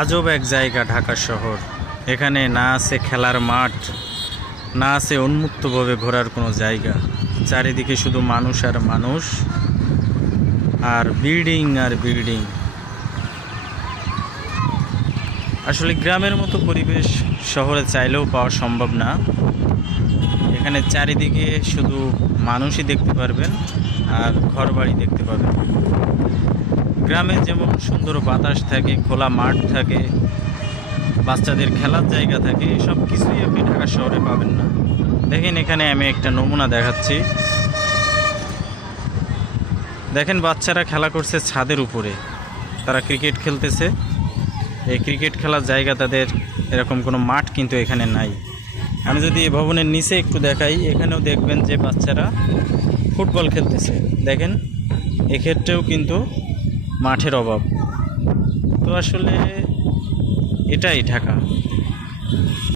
আজব এক জায়গা ঢাকা শহর। এখানে না আছে খেলার মাঠ, না আছে উন্মুক্তভাবে ঘোরার কোনো জায়গা। চারিদিকে শুধু মানুষ আর মানুষ, আর বিল্ডিং আর বিল্ডিং। আসলে গ্রামের মতো পরিবেশ শহরে চাইলেও পাওয়া সম্ভব না। এখানে চারিদিকে শুধু মানুষই দেখতে পারবেন আর ঘরবাড়ি দেখতে পাবেন। গ্রামে যেমন সুন্দর বাতাস থাকে, খোলা মাঠ থাকে, বাচ্চাদের খেলার জায়গা থাকে, সব কিছুই আপনি ঢাকা শহরে পাবেন না। দেখেন এখানে আমি একটা নমুনা দেখাচ্ছি। দেখেন বাচ্চারা খেলা করছে ছাদের উপরে, তারা ক্রিকেট খেলতেছে। এই ক্রিকেট খেলার জায়গা তাদের, এরকম কোনো মাঠ কিন্তু এখানে নাই। আমি যদি এই ভবনের নিচে একটু দেখাই, এখানেও দেখবেন যে বাচ্চারা ফুটবল খেলতেছে। দেখেন এক্ষেত্রেও কিন্তু মাঠের অভাব। তো আসলে এটাই ঢাকা।